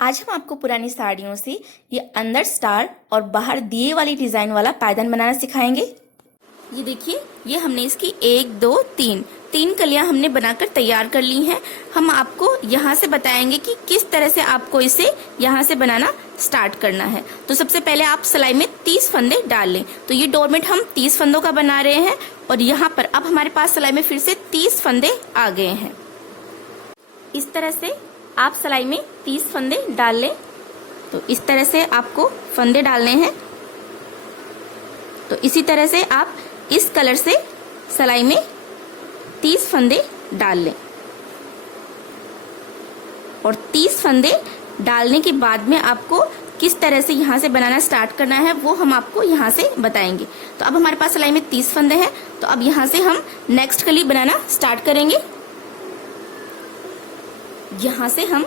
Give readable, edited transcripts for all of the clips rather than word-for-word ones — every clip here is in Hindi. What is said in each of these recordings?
आज हम आपको पुरानी साड़ियों से ये अंदर स्टार और बाहर दिए वाली डिजाइन वाला पायदान बनाना सिखाएंगे। ये देखिए, ये हमने इसकी 1 2 3 कलियां हमने बनाकर तैयार कर ली हैं। हम आपको यहाँ से बताएंगे कि किस तरह से आपको इसे यहाँ से बनाना स्टार्ट करना है। तो सबसे पहले आप सिलाई में 30 फंदे डाल लें। तो ये डोरमेट हम 30 फंदों का बना रहे हैं और यहाँ पर अब हमारे पास सिलाई में फिर से 30 फंदे आ गए हैं। इस तरह से आप सिलाई में 30 फंदे डाल लें। तो इस तरह से आपको फंदे डालने हैं। तो इसी तरह से आप इस कलर से सिलाई में 30 फंदे डाल लें और 30 फंदे डालने के बाद में आपको किस तरह से यहाँ से बनाना स्टार्ट करना है वो हम आपको यहाँ से बताएंगे। तो अब हमारे पास सिलाई में 30 फंदे हैं। तो अब यहाँ से हम नेक्स्ट कली बनाना स्टार्ट करेंगे। यहाँ से हम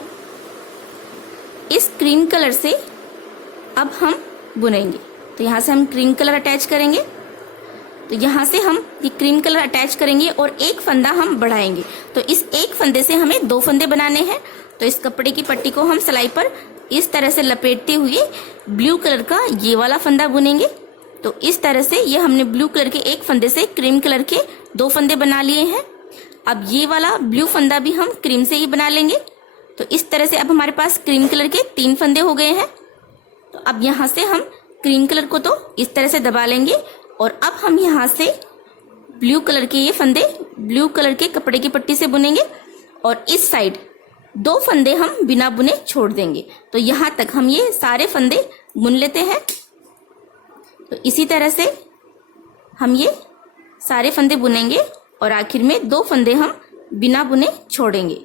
इस क्रीम कलर से अब हम बुनेंगे। तो यहाँ से हम क्रीम कलर अटैच करेंगे। तो यहाँ से हम ये क्रीम कलर अटैच करेंगे और एक फंदा हम बढ़ाएंगे। तो इस एक फंदे से हमें 2 फंदे बनाने हैं। तो इस कपड़े की पट्टी को हम सिलाई पर इस तरह से लपेटते हुए ब्लू कलर का ये वाला फंदा बुनेंगे। तो इस तरह से ये हमने ब्लू कलर के एक फंदे से क्रीम कलर के 2 फंदे बना लिए हैं। अब ये वाला ब्लू फंदा भी हम क्रीम से ही बना लेंगे। तो इस तरह से अब हमारे पास क्रीम कलर के 3 फंदे हो गए हैं। तो अब यहाँ से हम क्रीम कलर को तो इस तरह से दबा लेंगे और अब हम यहाँ से ब्लू कलर के ये फंदे ब्लू कलर के कपड़े की पट्टी से बुनेंगे और इस साइड 2 फंदे हम बिना बुने छोड़ देंगे। तो यहाँ तक हम ये सारे फंदे बुन लेते हैं। तो इसी तरह से हम ये सारे फंदे बुनेंगे और आखिर में 2 फंदे हम बिना बुने छोड़ेंगे।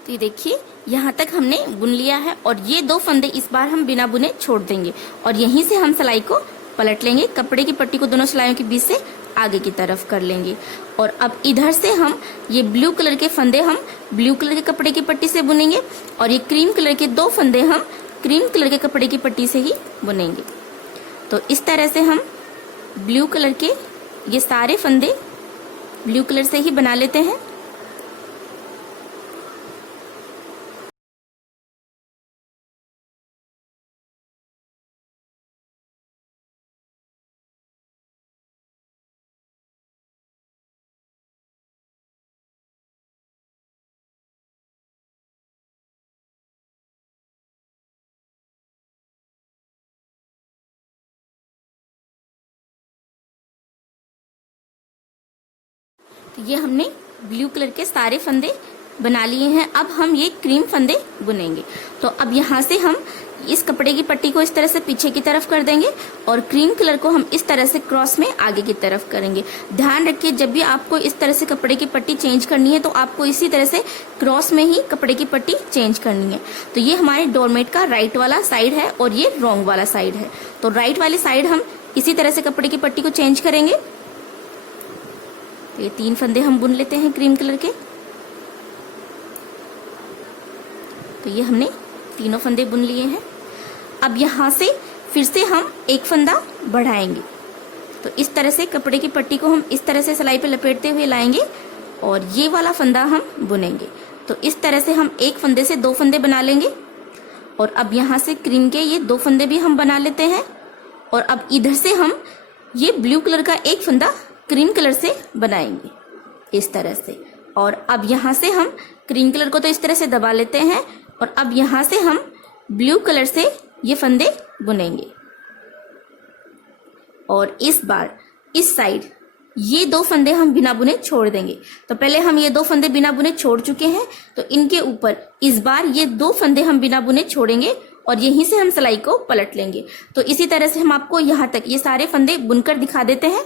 तो ये देखिए, यहाँ तक हमने बुन लिया है और ये 2 फंदे इस बार हम बिना बुने छोड़ देंगे और यहीं से हम सिलाई को पलट लेंगे। कपड़े की पट्टी को दोनों सिलाइयों के बीच से आगे की तरफ कर लेंगे और अब इधर से हम ये ब्लू कलर के फंदे हम ब्लू कलर के कपड़े की पट्टी से बुनेंगे और ये क्रीम कलर के 2 फंदे हम क्रीम कलर के कपड़े की पट्टी से ही बुनेंगे। तो इस तरह से हम ब्लू कलर के ये सारे फंदे ब्लू कलर से ही बना लेते हैं। तो ये हमने ब्लू कलर के सारे फंदे बना लिए हैं। अब हम ये क्रीम फंदे बुनेंगे। तो अब यहाँ से हम इस कपड़े की पट्टी को इस तरह से पीछे की तरफ कर देंगे और क्रीम कलर को हम इस तरह से क्रॉस में आगे की तरफ करेंगे। ध्यान रखिए, जब भी आपको इस तरह से कपड़े की पट्टी चेंज करनी है तो आपको इसी तरह से क्रॉस में ही कपड़े की पट्टी चेंज करनी है। तो ये हमारे डोरमेट का राइट वाला साइड है और ये रॉन्ग वाला साइड है। तो राइट वाली साइड हम इसी तरह से कपड़े की पट्टी को चेंज करेंगे। तो ये 3 फंदे हम बुन लेते हैं क्रीम कलर के। तो ये हमने तीनों फंदे बुन लिए हैं। अब यहाँ से फिर से हम एक फंदा बढ़ाएंगे। तो इस तरह से कपड़े की पट्टी को हम इस तरह से सिलाई पे लपेटते हुए लाएंगे और ये वाला फंदा हम बुनेंगे। तो इस तरह से हम एक फंदे से 2 फंदे बना लेंगे और अब यहाँ से क्रीम के ये 2 फंदे भी हम बना लेते हैं और अब इधर से हम ये ब्लू कलर का एक फंदा क्रीम कलर से बनाएंगे इस तरह से। और अब यहाँ से हम क्रीम कलर को तो इस तरह से दबा लेते हैं और अब यहाँ से हम ब्लू कलर से ये फंदे बुनेंगे और इस बार इस साइड ये 2 फंदे हम बिना बुने छोड़ देंगे। तो पहले हम ये 2 फंदे बिना बुने छोड़ चुके हैं। तो इनके ऊपर इस बार ये 2 फंदे हम बिना बुने छोड़ेंगे और यहीं से हम सिलाई को पलट लेंगे। तो इसी तरह से हम आपको यहाँ तक ये सारे फंदे बुनकर दिखा देते हैं।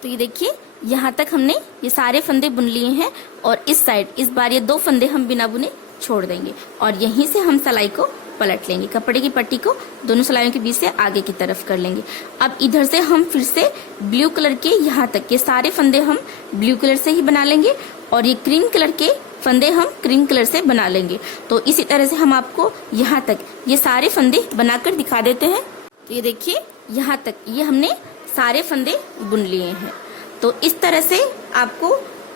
तो ये देखिए, यहाँ तक हमने ये सारे फंदे बुन लिए हैं और इस साइड इस बार ये 2 फंदे हम बिना बुने छोड़ देंगे और यहीं से हम सिलाई को पलट लेंगे। कपड़े की पट्टी को दोनों सिलाइयों के बीच से आगे की तरफ कर लेंगे। अब इधर से हम फिर से ब्लू कलर के यहाँ तक के सारे फंदे हम ब्लू कलर से ही बना लेंगे और ये क्रीम कलर के फंदे हम क्रीम कलर से बना लेंगे। तो इसी तरह से हम आपको यहाँ तक ये सारे फंदे बनाकर दिखा देते हैं। तो ये देखिए यहाँ तक ये हमने सारे फंदे बुन लिए हैं। तो इस तरह से आपको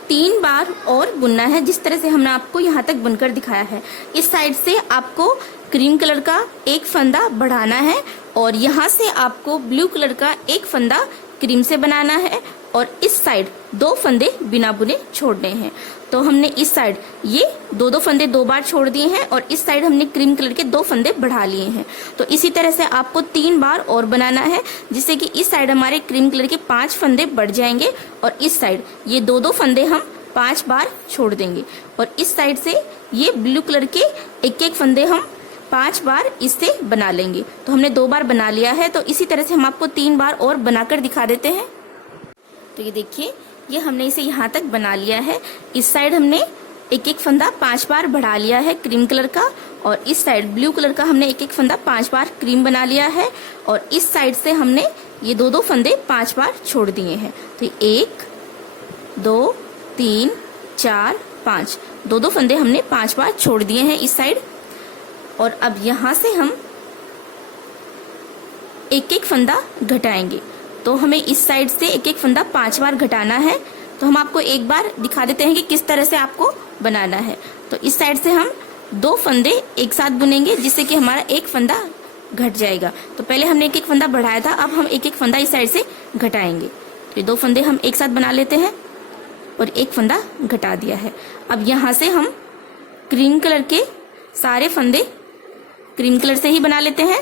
3 बार और बुनना है, जिस तरह से हमने आपको यहाँ तक बुनकर दिखाया है। इस साइड से आपको क्रीम कलर का एक फंदा बढ़ाना है और यहाँ से आपको ब्लू कलर का एक फंदा क्रीम से बनाना है और इस साइड 2 फंदे बिना बुने छोड़ने हैं। तो हमने इस साइड ये 2 फंदे 2 बार छोड़ दिए हैं और इस साइड हमने क्रीम कलर के 2 फंदे बढ़ा लिए हैं। तो इसी तरह से आपको 3 बार और बनाना है, जिससे कि इस साइड हमारे क्रीम कलर के 5 फंदे बढ़ जाएंगे और इस साइड ये 2 फंदे हम 5 बार छोड़ देंगे और इस साइड से ये ब्लू कलर के एक फंदे हम 5 बार इससे बना लेंगे। तो हमने 2 बार बना लिया है। तो इसी तरह से हम आपको 3 बार और बनाकर दिखा देते हैं। तो ये देखिए ये हमने इसे यहाँ तक बना लिया है। इस साइड हमने एक फंदा 5 बार बढ़ा लिया है क्रीम कलर का और इस साइड ब्लू कलर का हमने एक फंदा 5 बार क्रीम बना लिया है और इस साइड से हमने ये 2 फंदे 5 बार छोड़ दिए हैं। तो 1 2 3 4 5 2 फंदे हमने 5 बार छोड़ दिए हैं इस साइड। और अब यहाँ से हम एक फंदा घटाएंगे। तो हमें इस साइड से एक फंदा 5 बार घटाना है। तो हम आपको एक बार दिखा देते हैं कि किस तरह से आपको बनाना है। तो इस साइड से हम 2 फंदे एक साथ बुनेंगे, जिससे कि हमारा एक फंदा घट जाएगा। तो पहले हमने एक फंदा बढ़ाया था, अब हम एक फंदा इस साइड से घटाएंगे। तो ये 2 फंदे हम एक साथ बना लेते हैं और एक फंदा घटा दिया है। अब यहाँ से हम क्रीम कलर के सारे फंदे क्रीम कलर से ही बना लेते हैं।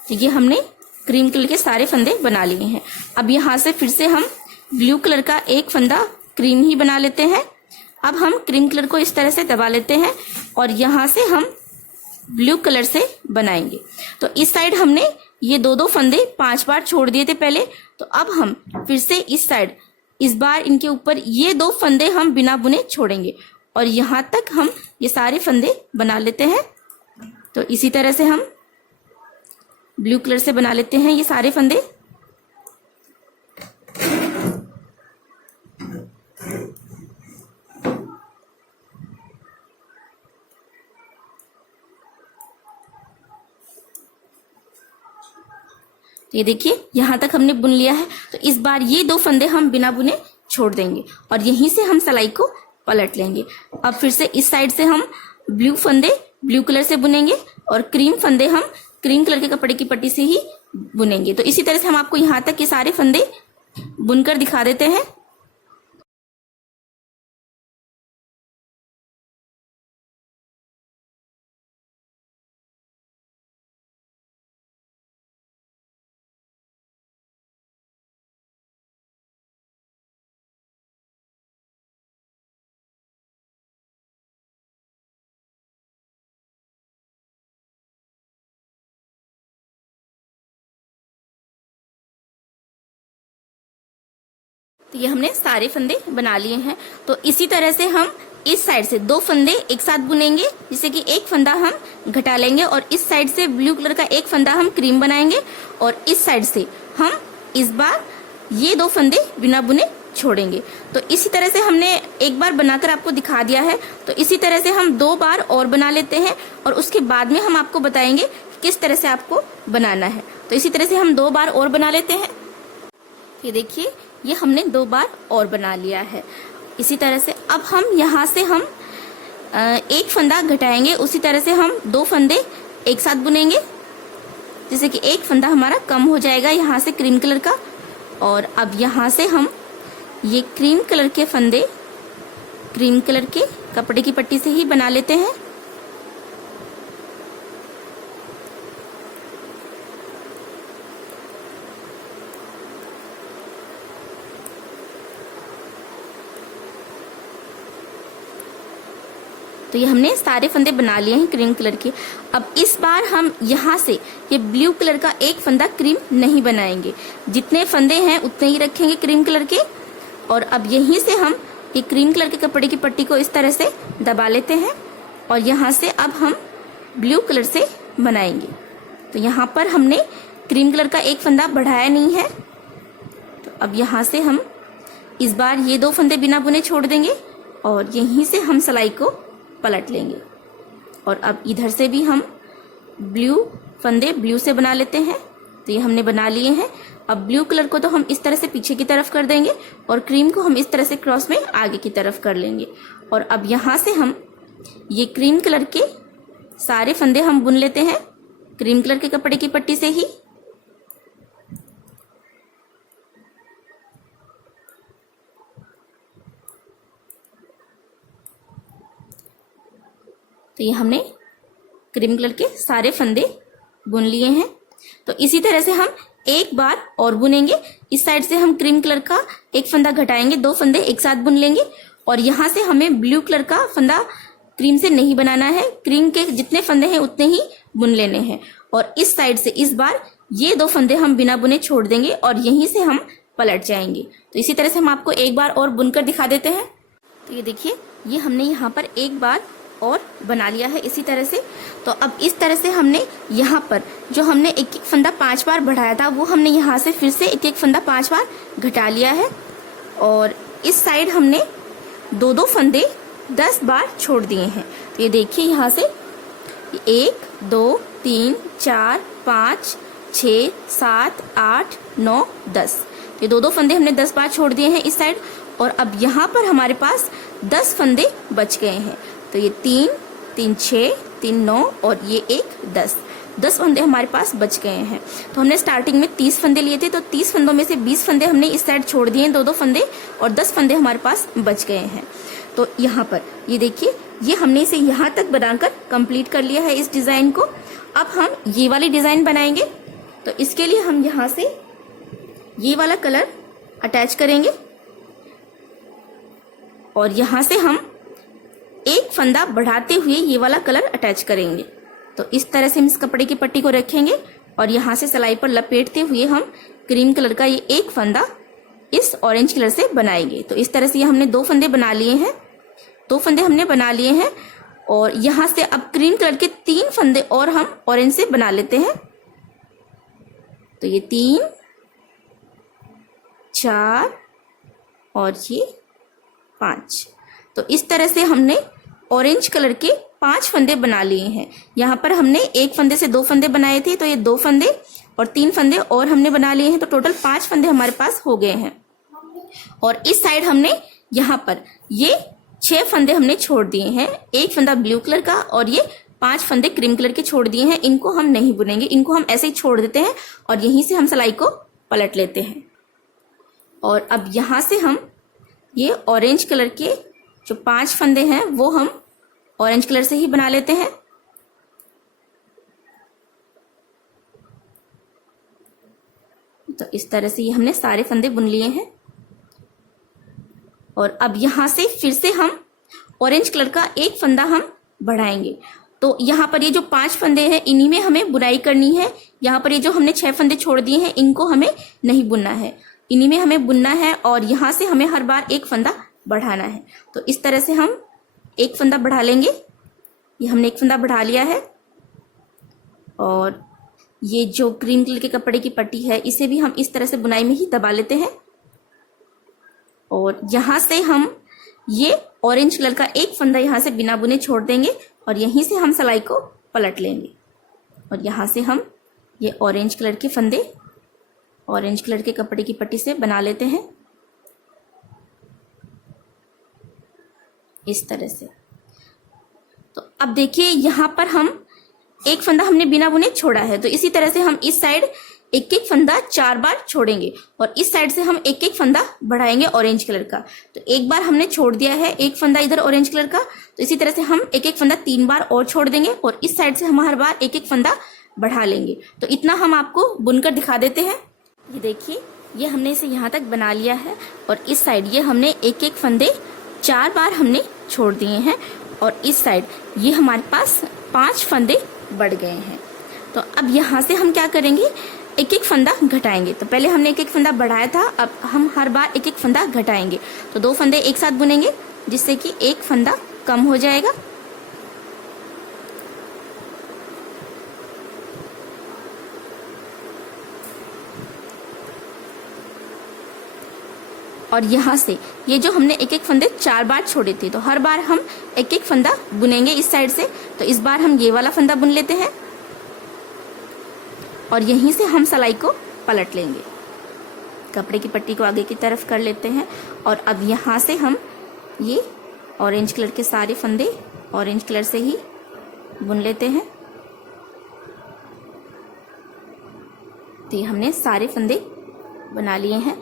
तो ये हमने क्रीम कलर के सारे फंदे बना लिए हैं। अब यहाँ से फिर से हम ब्लू कलर का एक फंदा क्रीम ही बना लेते हैं। अब हम क्रीम कलर को इस तरह से दबा लेते हैं और यहाँ से हम ब्लू कलर से बनाएंगे। तो इस साइड हमने ये 2 फंदे 5 बार छोड़ दिए थे पहले। तो अब हम फिर से इस साइड इस बार इनके ऊपर ये 2 फंदे हम बिना बुने छोड़ेंगे और यहाँ तक हम ये सारे फंदे बना लेते हैं। तो इसी तरह से हम ब्लू कलर से बना लेते हैं ये सारे फंदे। तो ये देखिए यहाँ तक हमने बुन लिया है। तो इस बार ये 2 फंदे हम बिना बुने छोड़ देंगे और यहीं से हम सिलाई को पलट लेंगे। अब फिर से इस साइड से हम ब्लू फंदे ब्लू कलर से बुनेंगे और क्रीम फंदे हम क्रीम कलर के कपड़े की पट्टी से ही बुनेंगे। तो इसी तरह से हम आपको यहाँ तक के सारे फंदे बुनकर दिखा देते हैं। तो ये हमने सारे फंदे बना लिए हैं। तो इसी तरह से हम इस साइड से 2 फंदे एक साथ बुनेंगे, जिससे कि एक फंदा हम घटा लेंगे और इस साइड से ब्लू कलर का एक फंदा हम क्रीम बनाएंगे और इस साइड से हम इस बार ये 2 फंदे बिना बुने छोड़ेंगे। तो इसी तरह से हमने एक बार बनाकर आपको दिखा दिया है। तो इसी तरह से हम 2 बार और बना लेते हैं और उसके बाद में हम आपको बताएंगे कि किस तरह से आपको बनाना है। तो इसी तरह से हम 2 बार और बना लेते हैं। ये देखिए ये हमने 2 बार और बना लिया है। इसी तरह से अब हम यहाँ से हम एक फंदा घटाएंगे, उसी तरह से हम 2 फंदे एक साथ बुनेंगे, जैसे कि एक फंदा हमारा कम हो जाएगा यहाँ से क्रीम कलर का। और अब यहाँ से हम ये क्रीम कलर के फंदे क्रीम कलर के कपड़े की पट्टी से ही बना लेते हैं। तो ये हमने सारे फंदे बना लिए हैं क्रीम कलर के। अब इस बार हम यहाँ से ये ब्लू कलर का एक फंदा क्रीम नहीं बनाएंगे, जितने फंदे हैं उतने ही रखेंगे क्रीम कलर के। और अब यहीं से हम ये क्रीम कलर के कपड़े की पट्टी को इस तरह से दबा लेते हैं और यहाँ से अब हम ब्लू कलर से बनाएंगे। तो यहाँ पर हमने क्रीम कलर का एक फंदा बढ़ाया नहीं है, तो अब यहाँ से हम इस बार ये 2 फंदे बिना बुने छोड़ देंगे और यहीं से हम सिलाई को पलट लेंगे। और अब इधर से भी हम ब्लू फंदे ब्लू से बना लेते हैं। तो ये हमने बना लिए हैं। अब ब्लू कलर को तो हम इस तरह से पीछे की तरफ कर देंगे और क्रीम को हम इस तरह से क्रॉस में आगे की तरफ कर लेंगे। और अब यहाँ से हम ये क्रीम कलर के सारे फंदे हम बुन लेते हैं क्रीम कलर के कपड़े की पट्टी से ही। तो ये हमने क्रीम कलर के सारे फंदे बुन लिए हैं। तो इसी तरह से हम एक बार और बुनेंगे। इस साइड से हम क्रीम कलर का एक फंदा घटाएंगे, 2 फंदे एक साथ बुन लेंगे और यहाँ से हमें ब्लू कलर का फंदा क्रीम से नहीं बनाना है, क्रीम के जितने फंदे हैं उतने ही बुन लेने हैं। और इस साइड से इस बार ये 2 फंदे हम बिना बुने छोड़ देंगे और यहीं से हम पलट जाएंगे। तो इसी तरह से हम आपको एक बार और बुनकर दिखा देते हैं। तो ये देखिए, ये हमने यहाँ पर एक बार और बना लिया है इसी तरह से। तो अब इस तरह से हमने यहाँ पर जो हमने एक एक फंदा 5 बार बढ़ाया था, वो हमने यहाँ से फिर से एक एक फंदा 5 बार घटा लिया है। और इस साइड हमने 2-2 फंदे 10 बार छोड़ दिए हैं। तो ये देखिए, यहाँ से 1 2 3 4 5 6 7 8 9 10, ये 2-2 फंदे हमने 10 बार छोड़ दिए हैं इस साइड। और अब यहाँ पर हमारे पास 10 फंदे बच गए हैं। तो ये 3 3 6 3 9 और ये 1 10 फंदे हमारे पास बच गए हैं। तो हमने स्टार्टिंग में 30 फंदे लिए थे, तो 30 फंदों में से 20 फंदे हमने इस साइड छोड़ दिए हैं, 2-2 फंदे, और 10 फंदे हमारे पास बच गए हैं। तो यहाँ पर ये देखिए, ये हमने इसे यहाँ तक बनाकर कंप्लीट कर लिया है इस डिजाइन को। अब हम ये वाली डिजाइन बनाएंगे। तो इसके लिए हम यहाँ से ये वाला कलर अटैच करेंगे और यहाँ से हम एक फंदा बढ़ाते हुए ये वाला कलर अटैच करेंगे। तो इस तरह से हम इस कपड़े की पट्टी को रखेंगे और यहाँ से सिलाई पर लपेटते हुए हम क्रीम कलर का ये एक फंदा इस ऑरेंज कलर से बनाएंगे। तो इस तरह से ये हमने 2 फंदे बना लिए हैं, 2 फंदे हमने बना लिए हैं। और यहाँ से अब क्रीम कलर के 3 फंदे और हम ऑरेंज से बना लेते हैं। तो ये 3 4 और ये 5। तो इस तरह से हमने ऑरेंज कलर के 5 फंदे बना लिए हैं। यहाँ पर हमने एक फंदे से 2 फंदे बनाए थे, तो ये 2 फंदे और 3 फंदे और हमने बना लिए हैं। तो टोटल 5 फंदे हमारे पास हो गए हैं। और इस साइड हमने यहाँ पर ये 6 फंदे हमने छोड़ दिए हैं, एक फंदा ब्लू कलर का और ये 5 फंदे क्रीम कलर के छोड़ दिए हैं। इनको हम नहीं बुनेंगे, इनको हम ऐसे ही छोड़ देते हैं और यहीं से हम सिलाई को पलट लेते हैं। और अब यहाँ से हम ये ऑरेंज कलर के जो 5 फंदे हैं वो हम ऑरेंज कलर से ही बना लेते हैं। तो इस तरह से ये हमने सारे फंदे बुन लिए हैं। और अब यहाँ से फिर से हम ऑरेंज कलर का एक फंदा हम बढ़ाएंगे। तो यहाँ पर ये जो 5 फंदे हैं इन्हीं में हमें बुनाई करनी है। यहाँ पर ये जो हमने 6 फंदे छोड़ दिए हैं इनको हमें नहीं बुनना है, इन्हीं में हमें बुनना है। और यहाँ से हमें हर बार एक फंदा बढ़ाना है। तो इस तरह से हम एक फंदा बढ़ा लेंगे। ये हमने एक फंदा बढ़ा लिया है। और ये जो क्रीम कलर के कपड़े की पट्टी है इसे भी हम इस तरह से बुनाई में ही दबा लेते हैं। और यहाँ से हम ये ऑरेंज कलर का एक फंदा यहाँ से बिना बुने छोड़ देंगे और यहीं से हम सिलाई को पलट लेंगे। और यहाँ से हम ये ऑरेंज कलर के फंदे ऑरेंज कलर के कपड़े की पट्टी से बना लेते हैं इस तरह से। तो अब देखिए, यहाँ पर हम एक फंदा हमने बिना बुने छोड़ा है, तो इसी तरह से हम इस साइड एक एक फंदा 4 बार छोड़ेंगे और इस साइड से हम एक एक फंदा बढ़ाएंगे ऑरेंज कलर का। तो एक बार हमने छोड़ दिया है एक फंदा इधर ऑरेंज कलर का, तो इसी तरह से हम एक एक फंदा 3 बार और छोड़ देंगे और इस साइड से हम हर बार एक एक फंदा बढ़ा लेंगे। तो इतना हम आपको बुनकर दिखा देते हैं। ये देखिए, ये हमने इसे यहाँ तक बना लिया है और इस साइड ये हमने एक एक फंदे 4 बार हमने छोड़ दिए हैं और इस साइड ये हमारे पास 5 फंदे बढ़ गए हैं। तो अब यहाँ से हम क्या करेंगे, एक एक फंदा घटाएंगे। तो पहले हमने एक एक फंदा बढ़ाया था, अब हम हर बार एक एक फंदा घटाएंगे। तो 2 फंदे एक साथ बुनेंगे जिससे कि एक फंदा कम हो जाएगा। और यहाँ से ये जो हमने एक एक फंदे 4 बार छोड़े थे, तो हर बार हम एक एक फंदा बुनेंगे इस साइड से। तो इस बार हम ये वाला फंदा बुन लेते हैं और यहीं से हम सिलाई को पलट लेंगे। कपड़े की पट्टी को आगे की तरफ कर लेते हैं और अब यहाँ से हम ये ऑरेंज कलर के सारे फंदे ऑरेंज कलर से ही बुन लेते हैं। तो ये हमने सारे फंदे बना लिए हैं।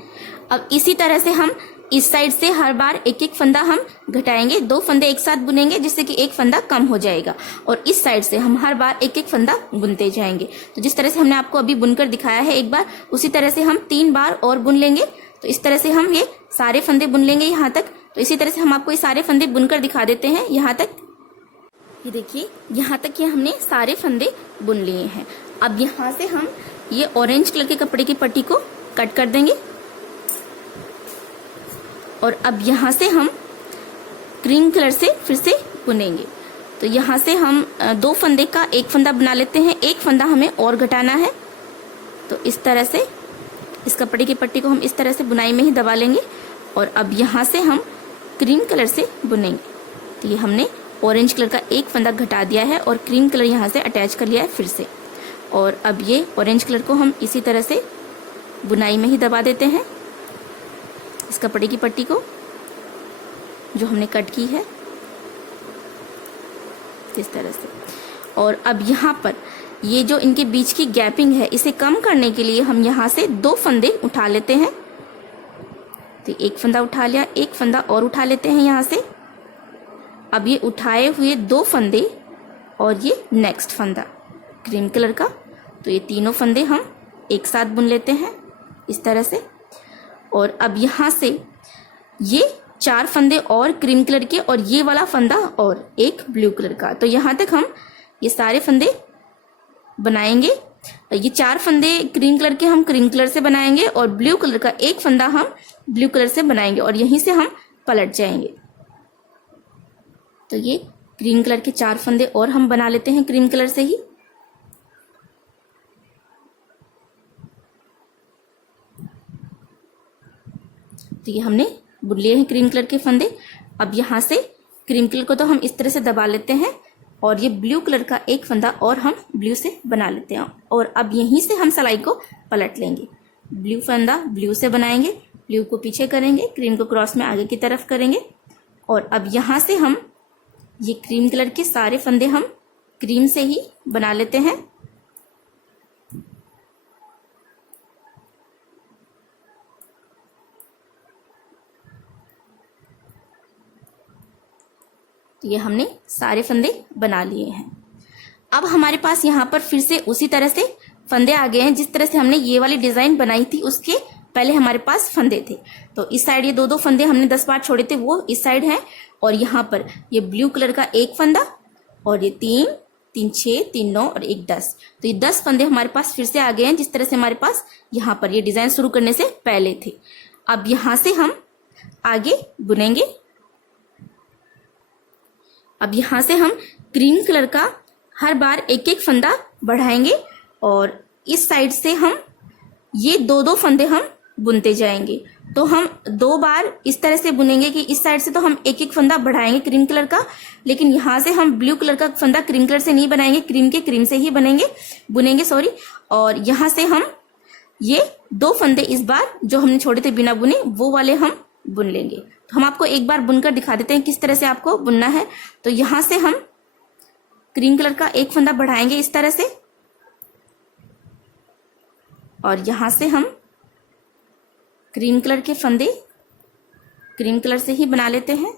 अब इसी तरह से हम इस साइड से हर बार एक एक फंदा हम घटाएंगे, 2 फंदे एक साथ बुनेंगे जिससे कि एक फंदा कम हो जाएगा। और इस साइड से हम हर बार एक एक फंदा बुनते जाएंगे। तो जिस तरह से हमने आपको अभी बुनकर दिखाया है एक बार, उसी तरह से हम 3 बार और बुन लेंगे। तो इस तरह से हम ये सारे फंदे बुन लेंगे यहाँ तक। तो इसी तरह से हम आपको ये सारे फंदे बुनकर दिखा देते हैं यहाँ तक। ये देखिए यहाँ तक ये हमने सारे फंदे बुन लिए हैं। अब यहाँ से हम ये ऑरेंज कलर के कपड़े की पट्टी को कट कर देंगे और अब यहाँ से हम क्रीम कलर से फिर से बुनेंगे। तो यहाँ से हम 2 फंदे का एक फंदा बना लेते हैं, एक फंदा हमें और घटाना है। तो इस तरह से इस कपड़े की पट्टी को हम इस तरह से बुनाई में ही दबा लेंगे और अब यहाँ से हम क्रीम कलर से बुनेंगे। तो ये हमने ऑरेंज कलर का एक फंदा घटा दिया है और क्रीम कलर यहाँ से अटैच कर लिया है फिर से। और अब ये ऑरेंज कलर को हम इसी तरह से बुनाई में ही दबा देते हैं, इस कपड़े की पट्टी को जो हमने कट की है इस तरह से। और अब यहाँ पर ये जो इनके बीच की गैपिंग है, इसे कम करने के लिए हम यहाँ से 2 फंदे उठा लेते हैं। तो एक फंदा उठा लिया, एक फंदा और उठा लेते हैं यहाँ से। अब ये उठाए हुए 2 फंदे और ये नेक्स्ट फंदा क्रीम कलर का, तो ये तीनों फंदे हम एक साथ बुन लेते हैं इस तरह से। और अब यहाँ से ये 4 फंदे और क्रीम कलर के और ये वाला फंदा और एक ब्लू कलर का। तो यहाँ तक हम ये सारे फंदे बनाएंगे। ये 4 फंदे क्रीम कलर के हम क्रीम कलर से बनाएंगे और ब्लू कलर का एक फंदा हम ब्लू कलर से बनाएंगे और यहीं से हम पलट जाएंगे। तो ये क्रीम कलर के 4 फंदे और हम बना लेते हैं क्रीम कलर से ही। तो ये हमने बुन लिए हैं क्रीम कलर के फंदे। अब यहाँ से क्रीम कलर को तो हम इस तरह से दबा लेते हैं और ये ब्लू कलर का एक फंदा और हम ब्लू से बना लेते हैं और अब यहीं से हम सिलाई को पलट लेंगे। ब्लू फंदा ब्लू से बनाएंगे, ब्लू को पीछे करेंगे, क्रीम को क्रॉस में आगे की तरफ करेंगे और अब यहाँ से हम ये क्रीम कलर के सारे फंदे हम क्रीम से ही बना लेते हैं। तो ये हमने सारे फंदे बना लिए हैं। अब हमारे पास यहाँ पर फिर से उसी तरह से फंदे आ गए हैं। जिस तरह से हमने ये वाली डिजाइन बनाई थी उसके पहले हमारे पास फंदे थे। तो इस साइड ये 2-2 फंदे हमने 10 बार छोड़े थे, वो इस साइड हैं और यहाँ पर ये ब्लू कलर का एक फंदा और ये 3, 3, 6, 3, 9 और 1, 10। तो ये 10 फंदे हमारे पास फिर से आ गए हैं जिस तरह से हमारे पास यहाँ पर ये डिजाइन शुरू करने से पहले थे। अब यहाँ से हम आगे बुनेंगे। अब यहाँ से हम क्रीम कलर का हर बार एक एक फंदा बढ़ाएंगे और इस साइड से हम ये 2-2 फंदे हम बुनते जाएंगे। तो हम 2 बार इस तरह से बुनेंगे कि इस साइड से तो हम एक एक फंदा बढ़ाएंगे क्रीम कलर का, लेकिन यहाँ से हम ब्लू कलर का फंदा क्रीम कलर से नहीं बनाएंगे, क्रीम के क्रीम से ही बुनेंगे सॉरी। और यहाँ से हम ये 2 फंदे इस बार जो हमने छोड़े थे बिना बुने वो वाले हम बुन लेंगे। तो हम आपको एक बार बुनकर दिखा देते हैं किस तरह से आपको बुनना है। तो यहाँ से हम क्रीम कलर का एक फंदा बढ़ाएंगे इस तरह से और यहाँ से हम क्रीम कलर के फंदे क्रीम कलर से ही बना लेते हैं।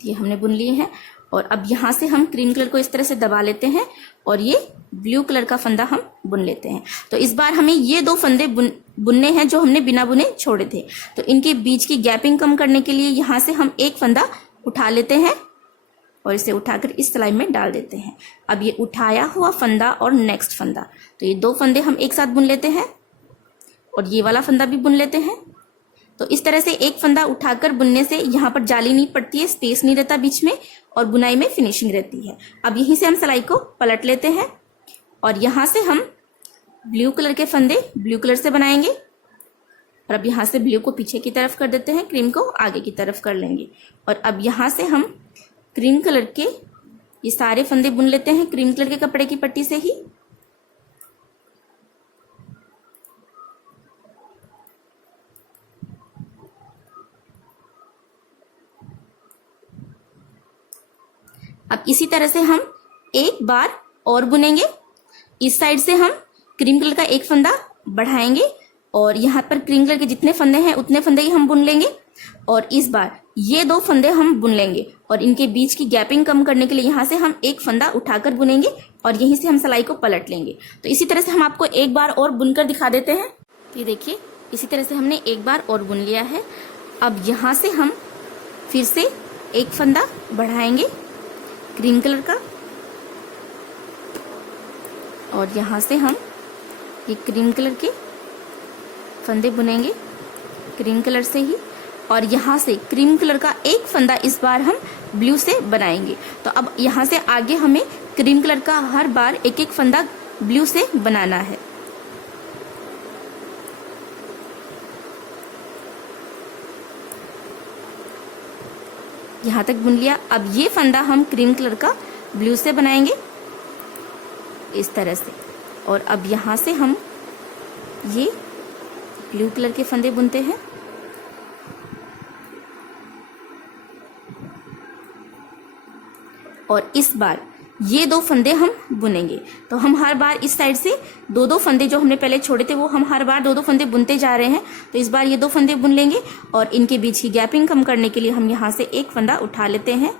ये हमने बुन लिए हैं और अब यहाँ से हम क्रीम कलर को इस तरह से दबा लेते हैं और ये ब्लू कलर का फंदा हम बुन लेते हैं। तो इस बार हमें ये 2 फंदे बुनने हैं जो हमने बिना बुने छोड़े थे। तो इनके बीच की गैपिंग कम करने के लिए यहाँ से हम एक फंदा उठा लेते हैं और इसे उठाकर इस सिलाई में डाल देते हैं। अब ये उठाया हुआ फंदा और नेक्स्ट फंदा, तो ये 2 फंदे हम एक साथ बुन लेते हैं और ये वाला फंदा भी बुन लेते हैं। तो इस तरह से एक फंदा उठाकर बुनने से यहाँ पर जाली नहीं पड़ती है, स्पेस नहीं रहता बीच में और बुनाई में फिनिशिंग रहती है। अब यहीं से हम सिलाई को पलट लेते हैं और यहाँ से हम ब्लू कलर के फंदे ब्लू कलर से बनाएंगे और अब यहाँ से ब्लू को पीछे की तरफ कर देते हैं, क्रीम को आगे की तरफ कर लेंगे। और अब यहाँ से हम क्रीम कलर के ये सारे फंदे बुन लेते हैं क्रीम कलर के कपड़े की पट्टी से ही। अब इसी तरह से हम एक बार और बुनेंगे। इस साइड से हम क्रीम कलर का एक फंदा बढ़ाएंगे और यहाँ पर क्रीम कलर के जितने फंदे हैं उतने फंदे ही हम बुन लेंगे और इस बार ये 2 फंदे हम बुन लेंगे और इनके बीच की गैपिंग कम करने के लिए यहाँ से हम एक फंदा उठाकर बुनेंगे और यहीं से हम सिलाई को पलट लेंगे। तो इसी तरह से हम आपको एक बार और बुनकर दिखा देते हैं। ये देखिए, इसी तरह से हमने एक बार और बुन लिया है। अब यहाँ से हम फिर से एक फंदा बढ़ाएंगे क्रीम कलर का और यहाँ से हम ये क्रीम कलर के फंदे बुनेंगे क्रीम कलर से ही और यहाँ से क्रीम कलर का एक फंदा इस बार हम ब्लू से बनाएंगे। तो अब यहाँ से आगे हमें क्रीम कलर का हर बार एक एक फंदा ब्लू से बनाना है। यहाँ तक बुन लिया। अब ये फंदा हम क्रीम कलर का ब्लू से बनाएंगे इस तरह से और अब यहाँ से हम ये ब्लू कलर के फंदे बुनते हैं और इस बार ये 2 फंदे हम बुनेंगे। तो हम हर बार इस साइड से 2-2 फंदे जो हमने पहले छोड़े थे वो हम हर बार 2-2 फंदे बुनते जा रहे हैं। तो इस बार ये 2 फंदे बुन लेंगे और इनके बीच की गैपिंग कम करने के लिए हम यहाँ से एक फंदा उठा लेते हैं।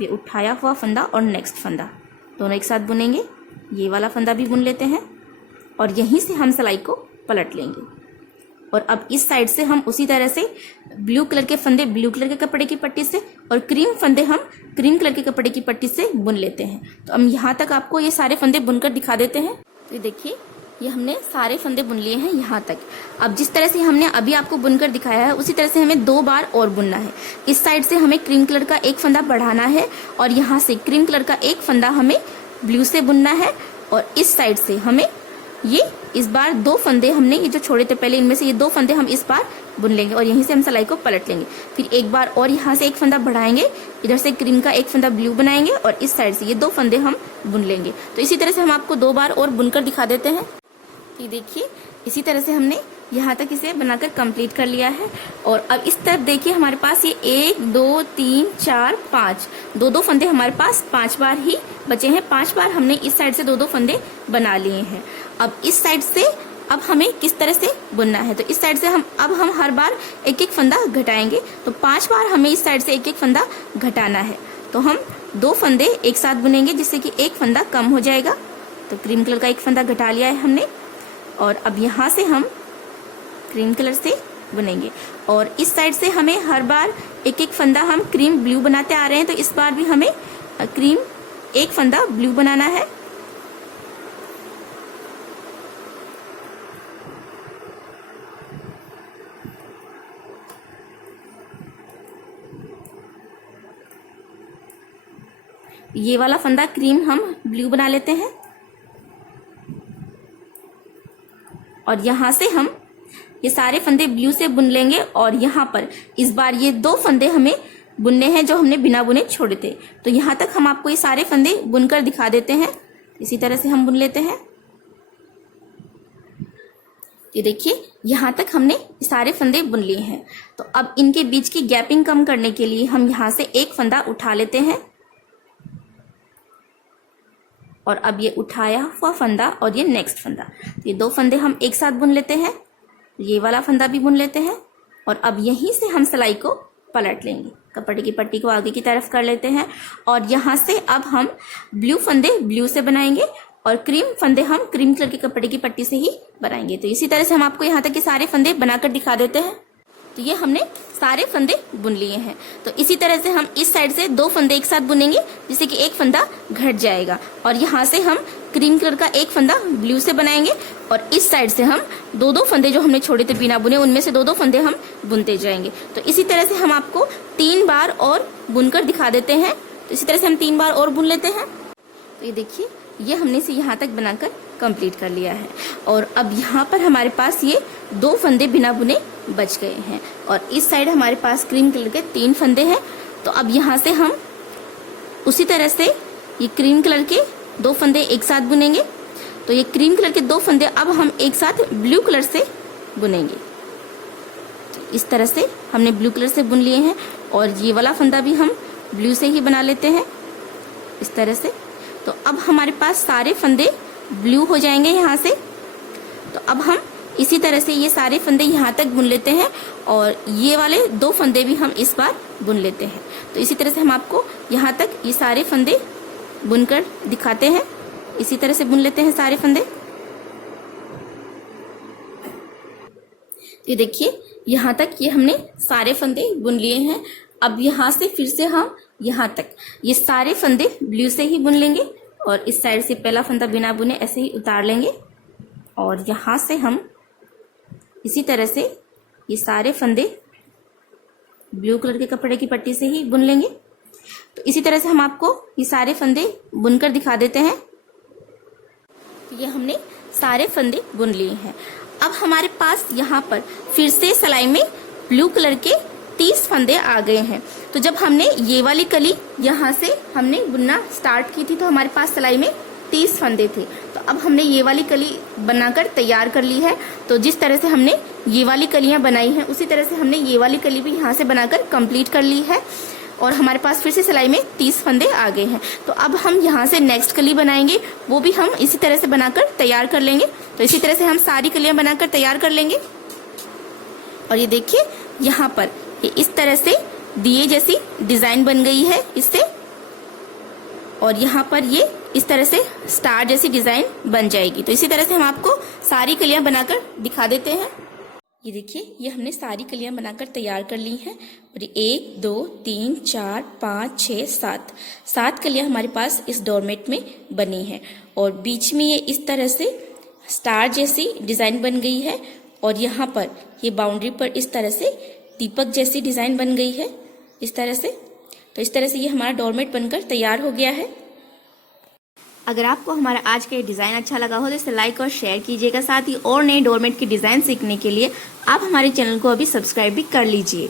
ये उठाया हुआ फंदा और नेक्स्ट फंदा दोनों एक साथ बुनेंगे। ये वाला फंदा भी बुन लेते हैं और यहीं से हम सिलाई को पलट लेंगे और अब इस साइड से हम उसी तरह से ब्लू कलर के फंदे ब्लू कलर के कपड़े की पट्टी से और क्रीम फंदे हम क्रीम कलर के कपड़े की पट्टी से बुन लेते हैं। तो हम यहाँ तक आपको ये सारे फंदे बुनकर दिखा देते हैं। तो ये देखिए, ये हमने सारे फंदे बुन लिए हैं यहाँ तक। अब जिस तरह से हमने अभी आपको बुनकर दिखाया है उसी तरह से हमें 2 बार और बुनना है। इस साइड से हमें क्रीम कलर का एक फंदा बढ़ाना है और यहाँ से क्रीम कलर का एक फंदा हमें ब्लू से बुनना है और इस साइड से हमें ये इस बार 2 फंदे हमने ये जो छोड़े थे पहले इनमें से ये 2 फंदे हम इस बार बुन लेंगे और यहीं से हम सिलाई को पलट लेंगे। फिर एक बार और यहाँ से एक फंदा बढ़ाएंगे, इधर से क्रीम का एक फंदा ब्लू बनाएंगे और इस साइड से ये 2 फंदे हम बुन लेंगे। तो इसी तरह से हम आपको 2 बार और बुनकर दिखा देते हैं। ये देखिए, इसी तरह से हमने यहाँ तक इसे बनाकर कंप्लीट कर लिया है और अब इस तरफ देखिए हमारे पास ये 1 2 3 4 5 2-2 फंदे हमारे पास 5 बार ही बचे हैं। 5 बार हमने इस साइड से 2-2 फंदे बना लिए हैं। अब इस साइड से अब हमें किस तरह से बुनना है, तो इस साइड से हम हर बार एक एक फंदा घटाएंगे। तो 5 बार हमें इस साइड से एक एक फंदा घटाना है। तो हम 2 फंदे एक साथ बुनेंगे जिससे कि एक फंदा कम हो जाएगा। तो क्रीम कलर का एक फंदा घटा लिया है हमने और अब यहाँ से हम क्रीम कलर से बुनेंगे और इस साइड से हमें हर बार एक एक फंदा हम क्रीम ब्लू बनाते आ रहे हैं। तो इस बार भी हमें क्रीम एक फंदा ब्लू बनाना है। ये वाला फंदा क्रीम हम ब्लू बना लेते हैं और यहाँ से हम ये सारे फंदे ब्लू से बुन लेंगे और यहाँ पर इस बार ये 2 फंदे हमें बुनने हैं जो हमने बिना बुने छोड़े थे। तो यहाँ तक हम आपको ये सारे फंदे बुनकर दिखा देते हैं। इसी तरह से हम बुन लेते हैं। ये देखिए, यहाँ तक हमने सारे फंदे बुन लिए हैं। तो अब इनके बीच की गैपिंग कम करने के लिए हम यहाँ से एक फंदा उठा लेते हैं और अब ये उठाया हुआ फंदा और ये नेक्स्ट फंदा, ये 2 फंदे हम एक साथ बुन लेते हैं। ये वाला फंदा भी बुन लेते हैं और अब यहीं से हम सिलाई को पलट लेंगे। कपड़े की पट्टी को आगे की तरफ कर लेते हैं और यहाँ से अब हम ब्लू फंदे ब्लू से बनाएंगे और क्रीम फंदे हम क्रीम कलर के कपड़े की पट्टी से ही बनाएंगे। तो इसी तरह से हम आपको यहाँ तक के सारे फंदे बनाकर दिखा देते हैं। तो ये हमने सारे फंदे बुन लिए हैं। तो इसी तरह से हम इस साइड से 2 फंदे एक साथ बुनेंगे, जिससे कि एक फंदा घट जाएगा, और यहाँ से हम क्रीम कलर का एक फंदा ब्लू से बनाएंगे, और इस साइड से हम 2-2 फंदे जो हमने छोड़े थे बिना बुने, उनमें से 2-2 फंदे हम बुनते जाएंगे। तो इसी तरह से हम आपको 3 बार और बुनकर दिखा देते हैं। तो इसी तरह से हम 3 बार और बुन लेते हैं। तो ये देखिए, ये हमने से यहाँ तक बनाकर कंप्लीट कर लिया है, और अब यहाँ पर हमारे पास ये 2 फंदे बिना बुने बच गए हैं, और इस साइड हमारे पास क्रीम कलर के 3 फंदे हैं। तो अब यहाँ से हम उसी तरह से ये क्रीम कलर के 2 फंदे एक साथ बुनेंगे। तो ये क्रीम कलर के 2 फंदे अब हम एक साथ ब्लू कलर से बुनेंगे। तो इस तरह से हमने ब्लू कलर से बुन लिए हैं, और ये वाला फंदा भी हम ब्लू से ही बना लेते हैं इस तरह से। तो अब हमारे पास सारे फंदे ब्लू हो जाएंगे यहाँ से। तो अब हम इसी तरह से ये सारे फंदे यहाँ तक बुन लेते हैं, और ये वाले 2 फंदे भी हम इस बार बुन लेते हैं। तो इसी तरह से हम आपको यहाँ तक ये सारे फंदे बुनकर दिखाते हैं। इसी तरह से बुन लेते हैं सारे फंदे। ये देखिए, यहाँ तक ये हमने सारे फंदे बुन लिए हैं। अब यहाँ से फिर से हम यहाँ तक ये सारे फंदे ब्लू से ही बुन लेंगे, और इस साइड से पहला फंदा बिना बुने ऐसे ही उतार लेंगे, और यहाँ से हम इसी तरह से ये सारे फंदे ब्लू कलर के कपड़े की पट्टी से ही बुन लेंगे। तो इसी तरह से हम आपको ये सारे फंदे बुनकर दिखा देते हैं। ये हमने सारे फंदे बुन लिए हैं। अब हमारे पास यहाँ पर फिर से सिलाई में ब्लू कलर के 30 फंदे आ गए हैं। तो जब हमने ये वाली कली यहाँ से हमने बुनना स्टार्ट की थी, तो हमारे पास सिलाई में 30 फंदे थे। तो अब हमने ये वाली कली बनाकर तैयार कर ली है। तो जिस तरह से हमने ये वाली कलियां बनाई हैं, उसी तरह से हमने ये वाली कली भी यहाँ से बनाकर कंप्लीट कर ली है, और हमारे पास फिर से सिलाई में 30 फंदे आ गए हैं। तो अब हम यहाँ से नेक्स्ट कली बनाएंगे, वो भी हम इसी तरह से बनाकर तैयार कर लेंगे। तो इसी तरह से हम सारी कलियां बनाकर तैयार कर लेंगे। और ये देखिए, यहाँ पर ये इस तरह से दिए जैसी डिजाइन बन गई है इससे, और यहाँ पर ये इस तरह से स्टार जैसी डिजाइन बन जाएगी। तो इसी तरह से हम आपको सारी कलियां बनाकर दिखा देते हैं। ये देखिए, ये हमने सारी कलियां बनाकर तैयार कर ली हैं, और 1 2 3 4 5 6 7 कलियां हमारे पास इस डोरमेट में बनी है, और बीच में ये इस तरह से स्टार जैसी डिजाइन बन गई है, और यहाँ पर ये बाउंड्री पर इस तरह से दीपक जैसी डिजाइन बन गई है इस तरह से। तो इस तरह से ये हमारा डोरमेट बनकर तैयार हो गया है। अगर आपको हमारा आज का ये डिज़ाइन अच्छा लगा हो तो इसे लाइक और शेयर कीजिएगा। साथ ही और नए डोरमेट की डिज़ाइन सीखने के लिए आप हमारे चैनल को अभी सब्सक्राइब भी कर लीजिए।